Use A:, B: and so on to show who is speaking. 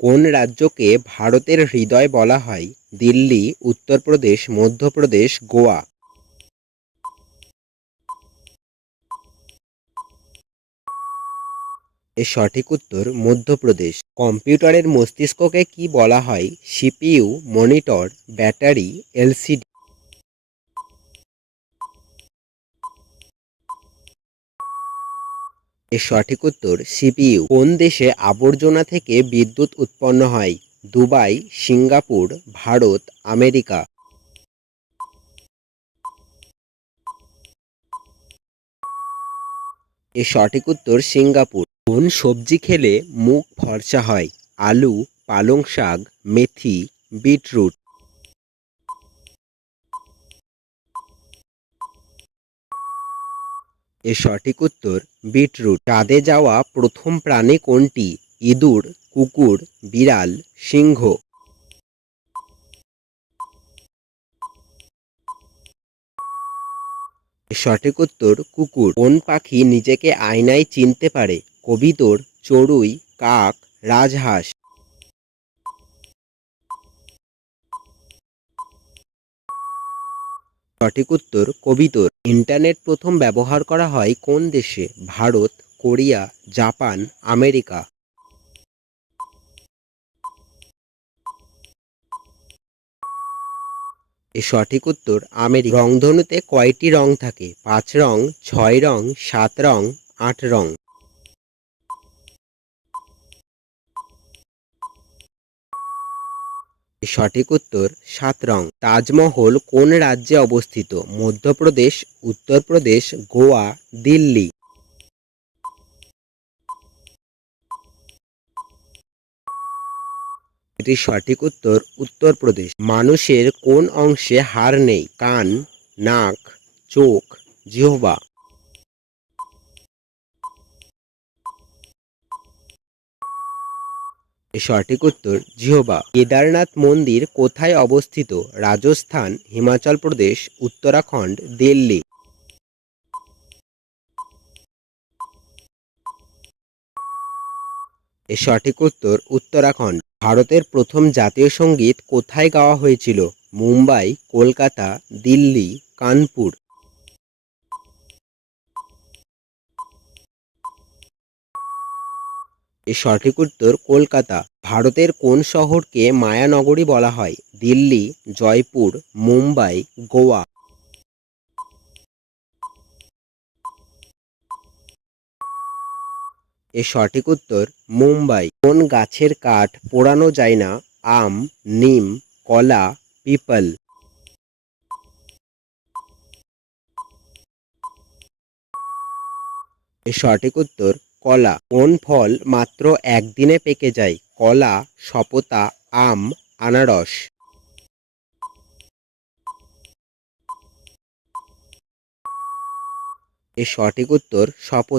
A: কোন রাজ্যকে ভারতের হৃদয় বলা হয়? দিল্লি, উত্তরপ্রদেশ, মধ্যপ্রদেশ, গোয়া। এর সঠিক উত্তর, মধ্যপ্রদেশ। কম্পিউটারের মস্তিষ্ককে কি বলা হয়? CPU, monitor, battery, LCD. এর সঠিক উত্তর, সিপিইউ। কোন দেশে আবর্জনা থেকে বিদ্যুৎ উৎপন্ন হয়? Dubai, Singapore, Bharat, America. এর সঠিক উত্তর, সিঙ্গাপুর। কোন সবজি খেলে মুখ ফর্সা হয়? আলু, পালং শাক, মেথি, বিটরুট। এর সঠিক উত্তর, বিটরুট। চাঁদে যাওয়া প্রথম প্রাণী কোনটি? ইঁদুর, কুকুর, বিড়াল, সিংহ। সঠিক উত্তর, কুকুর। কোন পাখি নিজেকে আয়নায় চিনতে পারে? কবিতর, চড়ুই, কাক, রাজহাঁস। সঠিক উত্তর, কবিতর। ইন্টারনেট প্রথম ব্যবহার করা হয় কোন দেশে? Bharat, Korea, Japan, America. এর সঠিক উত্তর, আমেরিকা। রংধনুতে কয়টি রং থাকে? পাঁচ রং, ছয় রং, সাত রং, আট রং। সঠিক উত্তর সাত রং। তাজমহল কোন রাজ্যে অবস্থিত? মধ্যপ্রদেশ, উত্তরপ্রদেশ, গোয়া, দিল্লি। এটির সঠিক উত্তর উত্তরপ্রদেশ। মানুষের কোন অংশে হাড় নেই? কান, নাক, চোখ, জিহ্বা। সঠিক উত্তর, জিহ্বা। কেদারনাথ মন্দির কোথায় অবস্থিত? রাজস্থান, হিমাচল প্রদেশ, উত্তরাখণ্ড, দিল্লি। এর সঠিক উত্তর, উত্তরাখণ্ড। ভারতের প্রথম জাতীয় সংগীত কোথায় গাওয়া হয়েছিল? মুম্বাই, কলকাতা, দিল্লি, কানপুর। এর সঠিক উত্তর কলকাতা। ভারতের কোন শহরকে মায়ানগরী বলা হয়? দিল্লি, জয়পুর, মুম্বাই, গোয়া। এর সঠিক উত্তর, মুম্বাই। কোন গাছের কাঠ পোড়ানো যায় না? আম, নিম, কলা, পিপল। এর সঠিক উত্তর কলা। কোন ফল মাত্র একদিনে পেকে যায়? কলা সপতা আম, আনারস। এর সঠিক উত্তর সপতা